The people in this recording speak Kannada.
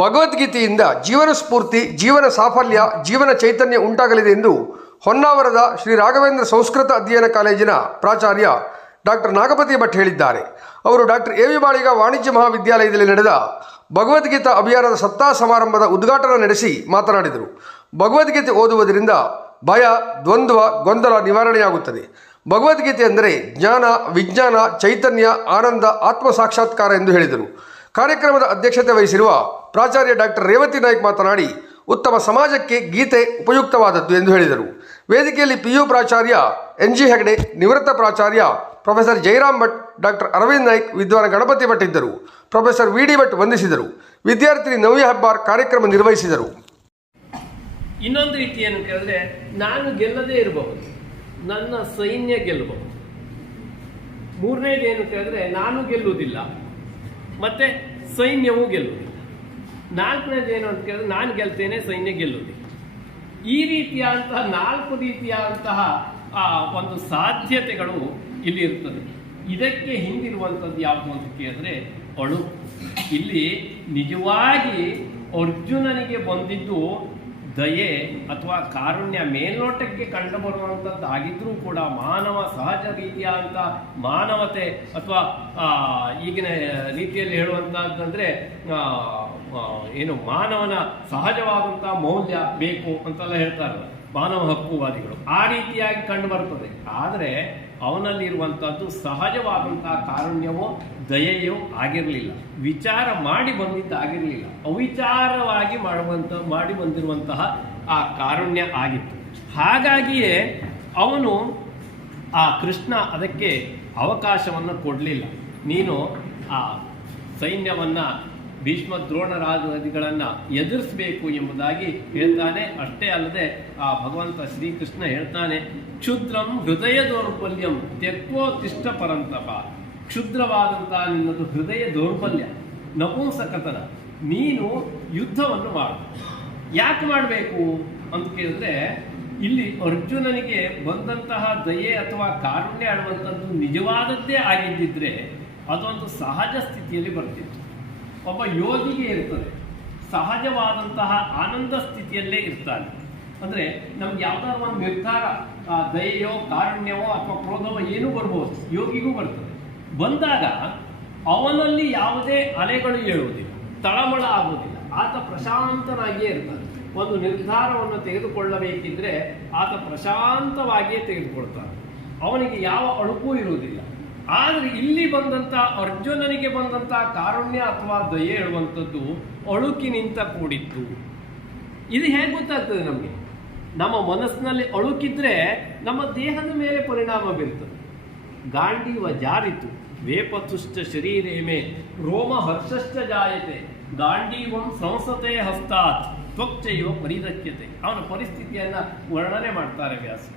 ಭಗವದ್ಗೀತೆಯಿಂದ ಜೀವನ ಸ್ಫೂರ್ತಿ, ಜೀವನ ಸಾಫಲ್ಯ, ಜೀವನ ಚೈತನ್ಯ ಉಂಟಾಗಲಿದೆ ಎಂದು ಹೊನ್ನಾವರದ ಶ್ರೀ ರಾಘವೇಂದ್ರ ಸಂಸ್ಕೃತ ಅಧ್ಯಯನ ಕಾಲೇಜಿನ ಪ್ರಾಚಾರ್ಯ ಡಾಕ್ಟರ್ ನಾಗಪತಿ ಭಟ್ ಹೇಳಿದ್ದಾರೆ. ಅವರು ಡಾಕ್ಟರ್ ಎ ವಿ ಬಾಳಿಗ ವಾಣಿಜ್ಯ ಮಹಾವಿದ್ಯಾಲಯದಲ್ಲಿ ನಡೆದ ಭಗವದ್ಗೀತಾ ಅಭಿಯಾನದ ಸತ್ತಾ ಸಮಾರಂಭದ ಉದ್ಘಾಟನೆ ನಡೆಸಿ ಮಾತನಾಡಿದರು. ಭಗವದ್ಗೀತೆ ಓದುವುದರಿಂದ ಭಯ, ದ್ವಂದ್ವ, ಗೊಂದಲ ನಿವಾರಣೆಯಾಗುತ್ತದೆ. ಭಗವದ್ಗೀತೆ ಅಂದರೆ ಜ್ಞಾನ, ವಿಜ್ಞಾನ, ಚೈತನ್ಯ, ಆನಂದ ಆತ್ಮ ಸಾಕ್ಷಾತ್ಕಾರ ಎಂದು ಹೇಳಿದರು. ಕಾರ್ಯಕ್ರಮದ ಅಧ್ಯಕ್ಷತೆ ವಹಿಸಿರುವ ಪ್ರಾಚಾರ್ಯ ಡಾಕ್ಟರ್ ರೇವತಿ ನಾಯ್ಕ್ ಮಾತನಾಡಿ, ಉತ್ತಮ ಸಮಾಜಕ್ಕೆ ಗೀತೆ ಉಪಯುಕ್ತವಾದದ್ದು ಎಂದು ಹೇಳಿದರು. ವೇದಿಕೆಯಲ್ಲಿ ಪಿಯು ಪ್ರಾಚಾರ್ಯ, ಎನ್ ಜಿ ಹೆಗಡೆ, ನಿವೃತ್ತ ಪ್ರಾಚಾರ್ಯ ಪ್ರೊಫೆಸರ್ ಜಯರಾಮ್ ಭಟ್, ಡಾಕ್ಟರ್ ಅರವಿಂದ್ ನಾಯ್ಕ್ ವಿದ್ವಾನ್ ಗಣಪತಿ ಭಟ್ ಇದ್ದರು. ಪ್ರೊಫೆಸರ್ ವಿ ಡಿ ಭಟ್ ವಂದಿಸಿದರು. ವಿದ್ಯಾರ್ಥಿನಿ ನವ್ಯ ಹಬ್ಬಾರ್ ಕಾರ್ಯಕ್ರಮ ನಿರ್ವಹಿಸಿದರು. ಇನ್ನೊಂದು ರೀತಿ ಏನು ಕೇಳಿದ್ರೆ, ನಾನು ಗೆಲ್ಲದೇ ಇರಬಹುದು. ನನ್ನ ಸೈನ್ಯ ಗೆಲ್ಲಬಹುದು. ಮೂರನೇದು ಏನು ಕೇಳಿದ್ರೆ, ನಾನು ಗೆಲ್ಲುವುದಿಲ್ಲ. ಮತ್ತೆ ಸೈನ್ಯವು ಗೆಲ್ಲುವುದಿಲ್ಲ ನಾಲ್ಕನೇದು ಏನು ಅಂತ ಕೇಳಿದ್ರೆ ನಾನು ಗೆಲ್ತೇನೆ ಸೈನ್ಯ ಗೆಲ್ಲುವುದಿಲ್ಲ ಈ ರೀತಿಯಾದಂತಹ ನಾಲ್ಕು ರೀತಿಯಾದಂತಹ ಆ, ಒಂದು ಸಾಧ್ಯತೆಗಳು ಇಲ್ಲಿ ಇರ್ತದೆ. ಇದಕ್ಕೆ ಹಿಂದಿರುವಂಥದ್ದು ಯಾವುದು ಅಂತ ಕೇಳಿದ್ರೆ ಅಳು. ಇಲ್ಲಿ ನಿಜವಾಗಿ ಅರ್ಜುನನಿಗೆ ಬಂದಿದ್ದು ದಯೆ ಅಥವಾ ಕಾರುಣ್ಯ ಮೇಲ್ನೋಟಕ್ಕೆ ಕಂಡು ಬರುವಂಥದ್ದು ಕೂಡ ಮಾನವ ಸಹಜ ರೀತಿಯಾದಂಥ ಮಾನವತೆ ಅಥವಾ ಈಗಿನ ರೀತಿಯಲ್ಲಿ ಆ, ಏನು ಮಾನವನ ಸಹಜವಾದಂಥ ಮೌಲ್ಯ ಬೇಕು ಅಂತೆಲ್ಲ ಹೇಳ್ತಾರೆ ಮಾನವ ಹಕ್ಕುವಾದಿಗಳು. ಆ ರೀತಿಯಾಗಿ ಕಂಡು ಬರ್ತದೆ ಆದರೆ ಅವನಲ್ಲಿರುವಂಥದ್ದು ಸಹಜವಾದಂಥ ಕಾರುಣ್ಯವೋ, ದಯೆಯೋ ಆಗಿರಲಿಲ್ಲ. ವಿಚಾರ ಮಾಡಿ ಬಂದಿದ್ದಾಗಿರಲಿಲ್ಲ ಅವಿಚಾರವಾಗಿ ಮಾಡುವಂಥ, ಮಾಡಿ ಬಂದಿರುವಂತಹ ಆ ಕಾರುಣ್ಯ ಆಗಿತ್ತು. ಹಾಗಾಗಿಯೇ ಅವನು ಆ ಕೃಷ್ಣ ಅದಕ್ಕೆ ಅವಕಾಶವನ್ನು ಕೊಡಲಿಲ್ಲ. ನೀನು ಆ ಸೈನ್ಯವನ್ನ ಭೀಷ್ಮ ದ್ರೋಣರಾಜಗಳನ್ನು ಎದುರಿಸಬೇಕು ಎಂಬುದಾಗಿ ಹೇಳ್ತಾನೆ. ಅಷ್ಟೇ ಅಲ್ಲದೆ ಆ ಭಗವಂತ ಶ್ರೀಕೃಷ್ಣ ಹೇಳ್ತಾನೆ, ಕ್ಷುದ್ರಂ ಹೃದಯ ದೌರ್ಬಲ್ಯಂ ತಿಷ್ಟ ಪರಂತಪ. ಕ್ಷುದ್ರವಾದಂತಹ ನಿನ್ನದು ಹೃದಯ ದೌರ್ಬಲ್ಯ. ನಪುಂಸಕತನ. ನೀನು ಯುದ್ಧವನ್ನು ಮಾಡು. ಯಾಕೆ ಮಾಡಬೇಕು ಅಂತ ಕೇಳಿದ್ರೆ, ಇಲ್ಲಿ ಅರ್ಜುನನಿಗೆ ಬಂದಂತಹ ದಯೆ ಅಥವಾ ಕಾರುಣ್ಯ ಆಡುವಂಥದ್ದು ನಿಜವಾದದ್ದೇ ಆಗಿದ್ದಿದ್ರೆ ಅದೊಂದು ಸಹಜ ಸ್ಥಿತಿಯಲ್ಲಿ ಬರ್ತಿತ್ತು. ಒಬ್ಬ ಯೋಗಿಗೆ ಇರ್ತದೆ ಸಹಜವಾದಂತಹ ಆನಂದ ಸ್ಥಿತಿಯಲ್ಲೇ ಇರ್ತಾನೆ. ಅಂದರೆ ನಮ್ಗೆ ಯಾವ್ದಾದ್ರು ಒಂದು ನಿರ್ಧಾರ ದಯೆಯೋ, ಕಾರುಣ್ಯವೋ ಅಥವಾ ಕ್ರೋಧವೋ ಏನೂ ಬರ್ಬೋದು. ಯೋಗಿಗೂ ಬರ್ತದೆ. ಬಂದಾಗ ಅವನಲ್ಲಿ ಯಾವುದೇ ಅಲೆಗಳು ಏಳುವುದಿಲ್ಲ, ತಳಮಳ ಆಗುವುದಿಲ್ಲ. ಆತ ಪ್ರಶಾಂತನಾಗಿಯೇ ಇರ್ತಾನೆ. ಒಂದು ನಿರ್ಧಾರವನ್ನು ತೆಗೆದುಕೊಳ್ಳಬೇಕಿದ್ರೆ ಆತ ಪ್ರಶಾಂತವಾಗಿಯೇ ತೆಗೆದುಕೊಳ್ತಾನೆ. ಅವನಿಗೆ ಯಾವ ಅಳುಕೂ ಇರುವುದಿಲ್ಲ. ಆದರೆ ಇಲ್ಲಿ ಬಂದಂತ ಅರ್ಜುನನಿಗೆ ಬಂದಂತ ಕಾರುಣ್ಯ ಅಥವಾ ದಯೆ ಹೇಳುವಂಥದ್ದು ಅಳುಕಿನಿಂದ ಕೂಡಿತ್ತು ಇದು ಹೇಗೆ ಗೊತ್ತಾಗ್ತದೆ ನಮಗೆ? ನಮ್ಮ ಮನಸ್ಸಿನಲ್ಲಿ ಅಳುಕಿದ್ರೆ ನಮ್ಮ ದೇಹದ ಮೇಲೆ ಪರಿಣಾಮ ಬೀರ್ತದೆ. ಗಾಂಡೀವ ಜಾರಿತು, ವೇಪತುಷ್ಟ ಶರೀರೇಮೆ, ರೋಮ ಹರ್ಷಶ್ಚ ಜಾಯತೆ, ಗಾಂಡೀವಂ ಸಂಸತೆ ಹಸ್ತಾತ್, ತ್ವಕ್ಚೈವ ಪರಿದಕ್ಯತೆ. ಅವನ ಪರಿಸ್ಥಿತಿಯನ್ನು ವರ್ಣನೆ ಮಾಡ್ತಾರೆ ವ್ಯಾಸ